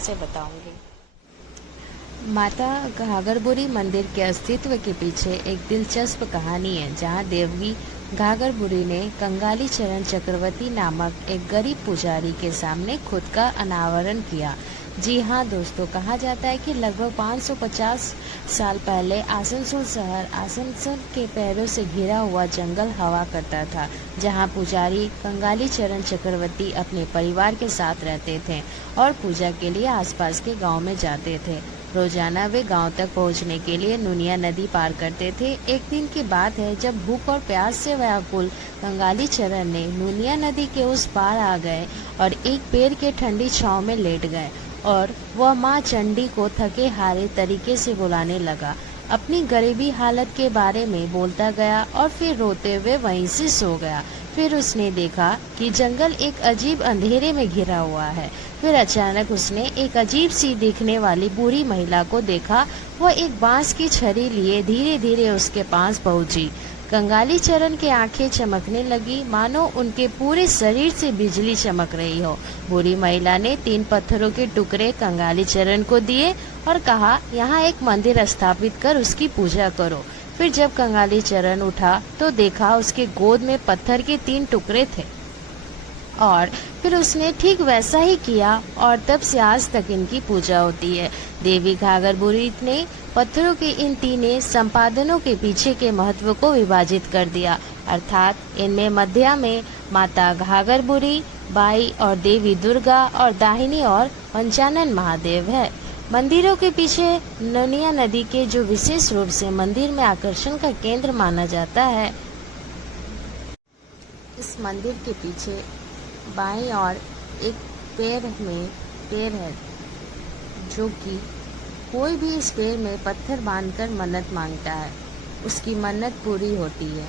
से बताऊंगी। माता घाघरबुरी मंदिर के अस्तित्व के पीछे एक दिलचस्प कहानी है, जहां देवी घाघरबुरी ने कंगाली चरण चक्रवर्ती नामक एक गरीब पुजारी के सामने खुद का अनावरण किया। जी हाँ दोस्तों, कहा जाता है कि लगभग 550 साल पहले आसनसोल शहर आसनसोल के पेड़ों से घिरा हुआ जंगल हुआ करता था, जहाँ पुजारी कंगाली चरण चक्रवर्ती अपने परिवार के साथ रहते थे और पूजा के लिए आसपास के गांव में जाते थे। रोजाना वे गांव तक पहुंचने के लिए नुनिया नदी पार करते थे। एक दिन की बात है जब भूख और प्यास से व्याकुल कंगाली चरण ने नुनिया नदी के उस पार आ गए और एक पेड़ के ठंडी छांव में लेट गए और वह माँ चंडी को थके हारे तरीके से बुलाने लगा। अपनी गरीबी हालत के बारे में बोलता गया और फिर रोते हुए वहीं से सो गया। फिर उसने देखा कि जंगल एक अजीब अंधेरे में घिरा हुआ है। फिर अचानक उसने एक अजीब सी दिखने वाली बूढ़ी महिला को देखा। वह एक बांस की छड़ी लिए धीरे धीरे उसके पास पहुंची। कंगाली चरण की आंखें चमकने लगी, मानो उनके पूरे शरीर से बिजली चमक रही हो। बूढ़ी महिला ने 3 पत्थरों के टुकड़े कंगाली चरण को दिए और कहा, यहाँ एक मंदिर स्थापित कर उसकी पूजा करो। फिर जब कंगाली चरण उठा तो देखा उसके गोद में पत्थर के 3 टुकड़े थे और फिर उसने ठीक वैसा ही किया और तब से आज तक इनकी पूजा होती है। देवी घाघरबुरी ने पत्थरों के इन 3 संपादनों के पीछे के महत्व को विभाजित कर दिया, अर्थात इनमें मध्य में माता घाघरबुरी, बाई और देवी दुर्गा और दाहिनी और पंचानन महादेव है। मंदिरों के पीछे नुनिया नदी के जो विशेष रूप से मंदिर में आकर्षण का केंद्र माना जाता है। इस मंदिर के पीछे बाईं ओर एक पेड़ है, जो कि कोई भी इस पेड़ में पत्थर बांधकर मन्नत मांगता है, उसकी मन्नत पूरी होती है।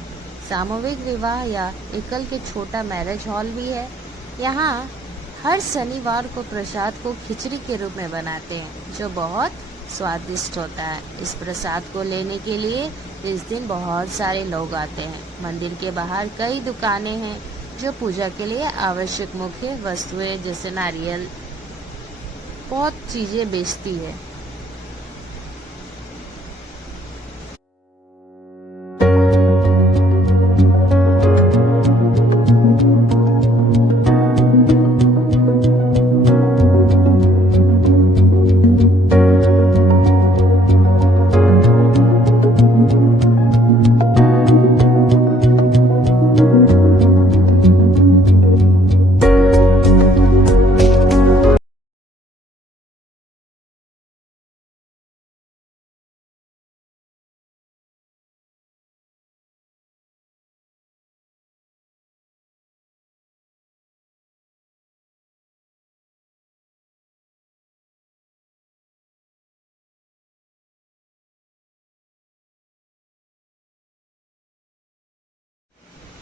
सामूहिक विवाह या एकल के छोटा मैरिज हॉल भी है। यहाँ हर शनिवार को प्रसाद को खिचड़ी के रूप में बनाते हैं, जो बहुत स्वादिष्ट होता है। इस प्रसाद को लेने के लिए इस दिन बहुत सारे लोग आते हैं। मंदिर के बाहर कई दुकानें हैं जो पूजा के लिए आवश्यक मुख्य वस्तुएं जैसे नारियल, बहुत चीजें बेचती है।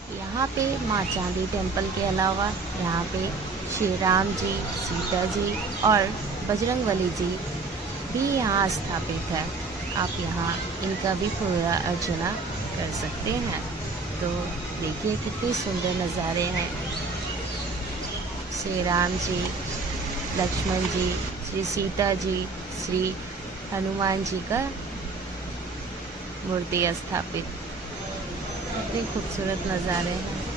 यहाँ पे माँ चांदी टेम्पल के अलावा यहाँ पे श्री राम जी, सीता जी और बजरंगबली जी भी यहाँ स्थापित है। आप यहाँ इनका भी पूजा अर्चना कर सकते हैं। तो देखिए कितने सुंदर नज़ारे हैं। श्री राम जी, लक्ष्मण जी, श्री सीता जी, श्री हनुमान जी का मूर्ति स्थापित। कितने खूबसूरत नज़ारे हैं।